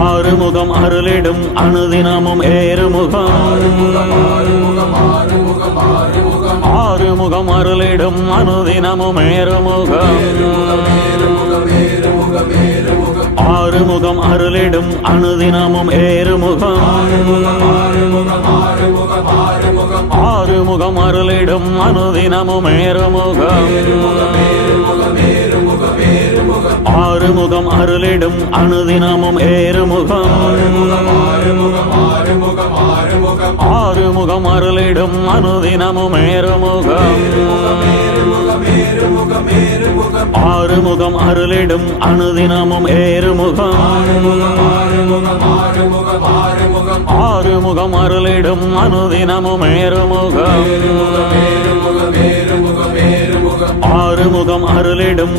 ஆறுமுகம் அருளிடும் அனுதினமும் ஏறுமுகம் ஆறுமுகம் அருளிடும் அனுதினமும் ஏறுமுகம் ஆறுமுகம் அருளிடும் அனுதினமும் ஏறுமுகம் ஆறுமுகம் அருளிடும் அனுதினமும் ஏறுமுகம் ஆறுமுகம் அருளிடும் அனுதினமும் ஏறுமுகம் ஆறுமுகம் அருளிடும் அனுதினமும் ஏறுமுகம் ஆறுமுகம் அருளிடும் அனுதினமும் ஏறுமுகம் ஆறுமுகம் அருளிடும் அனுதினமும் ஏறுமுகம் ஆறுமுகம் அருளிடும்